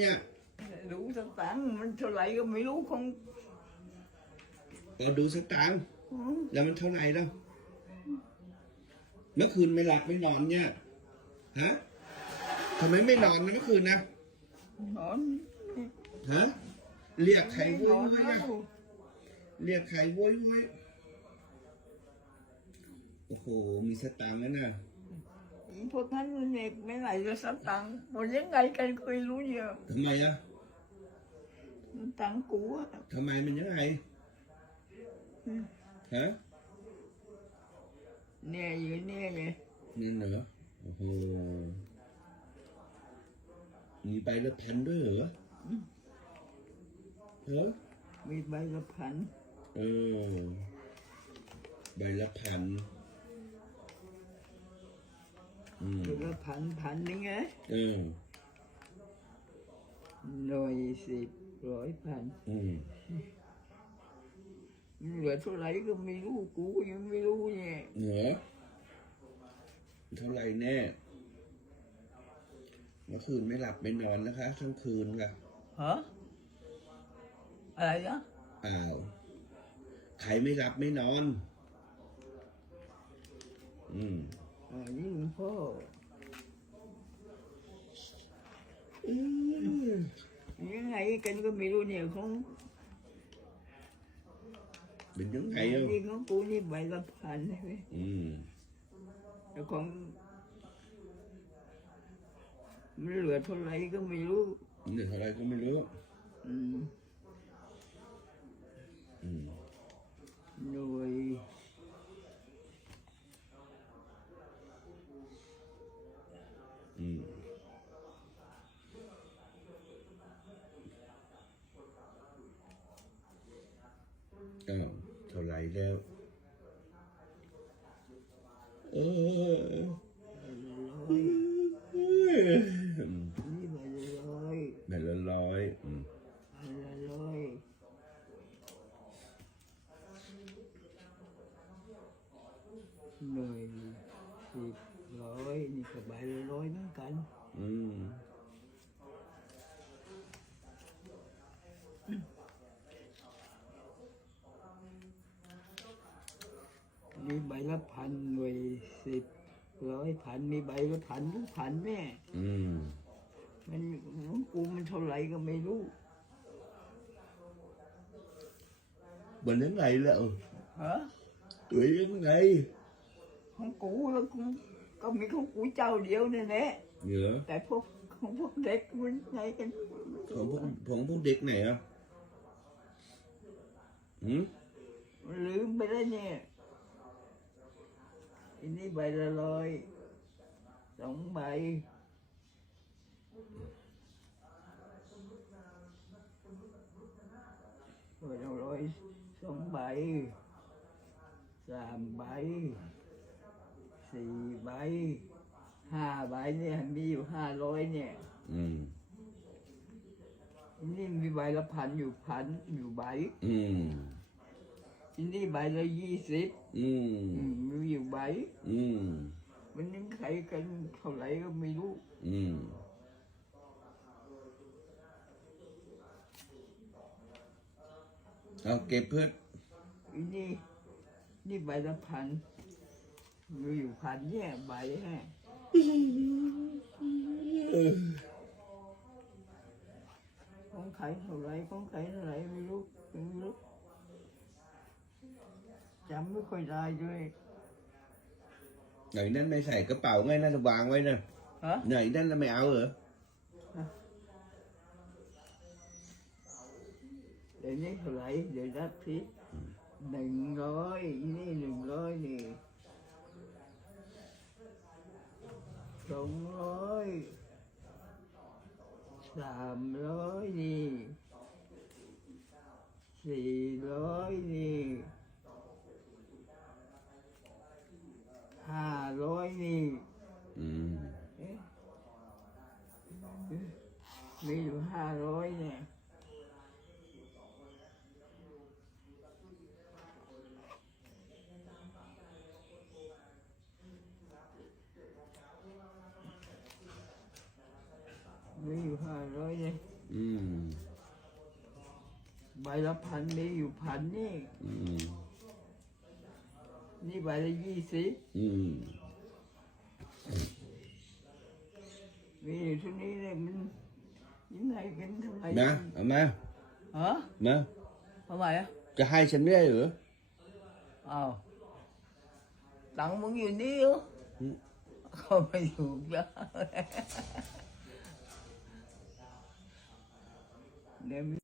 เนี่ยรู้สตังค์มันเท่าไหร่ก็ไม่รู้ของเราดูสตางค์อืมแล้วมันเท่าไหร่แล้วเมื่อคืนไม่หลับไม่นอนเนี่ยฮะทำไมไม่นอนนะเมื่อคืนนะนอนฮะเรียกใครไม่โว้นยอนโว้ยแล้อะวเรียกใครโว้ยโว้ยโอ้โหมีสตางค์แล้วนะ พวกนั้นมันเนี่ยไม่ไหนจะสตังค์หมดยังไงกันเคยรู้เยอะทำไมอะตังค์กูอะทำไมมันยังไงฮะเนี่ยอยู่เนี่ยไงนี่เหรอโอ้โหมีใบละพันด้วยเหรอเหรอมีใบละพันเออใบละพัน อืมใบละพันพันนึงไงเออหน่วยสิบร้อยพันอืมมันเหลือเท่าไหร่ก็ไม่รู้กูยังไม่รู้เนี่ยเหรอเท่าไหร่แน่เมื่อคืนไม่หลับไม่นอนนะคะทั้งคืนค่ะฮะอะไรนะอ้าวใครไม่หลับไม่นอน อืม อันนี้หลวงพ่ออืมยังไงกันก็ไม่รู้เนี่ยของ เป็นยังไงอะนี่ของกูนี่ใบละพันใช่ไหมอืมแต่ของมันเหลือเท่าไหร่ก็ไม่รู้เดี๋ยวเท่าไหรก็ไม่รู้อืม อืม หน่วย อ้าวเท่าไรแล้ว เออร้อยอืมนี่ใบละร้อยแม่ละร้อยอืมใบละร้อยหน่วยสิบร้อยนี่ก็ใบละร้อยเหมือนกัน อืม มีใบละพันหน่วยสิบร้อยพันมีใบละพันทุกพันแน่อืมมันของกูมันเท่าไหร่ก็ไม่รู้บนยังไงแล้วฮะตัวยังไงของกูแล้วกูก็มีของกูเจ้าเดียวเนี่ยแหละเหรอแต่พวกของพวกเด็กมันไงกัน ของพวกของพวกเด็กไหนอะอืมมันลืมไปแล้วเนี่ย อันนี้ใบละร้อยสองใบใบละร้อยสองใบสามใบสี่ใบห้าใบเนี่ยมีอยู่ห้าร้อยเนี่ย อืมอันนี่มีใบละพันอยู่พันอยู่ใบอืมอันนี่ใบละยี่สิบอืม อืมมี อยู่ใบอืมมันยังใครกันเท่าไหร่ก็ไม่รู้ อืมเอาเก็บเพื่อนอันนี่นี่ใบละพันมีอยู่พันเนี่ยใบฮะของใครเท่าไหร่ของใครเท่าไหร่ไม่รู้ไม่รู้จำไม่ค่อยได้ด้วย ไหนนั่นไม่ใส่กระเป๋าไงนั่นวางไว้นะฮะไหนนั่นน่ะไม่เอาเหรอเดี๋ยวนี้เท่าไหร่เดี๋ยวนับสิหนึ่งร้อยนี่หนึ่งร้อยนี่สองร้อยสามร้อยนี่สี่ร้อยนี่ ห้าร้อยนี่อืมเอ๊ะมีอยู่ห้าร้อยเนี่ยมีอยู่ห้าร้อยอยเลยอืม ใบละพันมีอยู่พันนี่ อืม นี่ใบละยี่สิบอืมมีอยู่เท่านี้เลยมันยังไงกันทำไมมาเอามาฮะ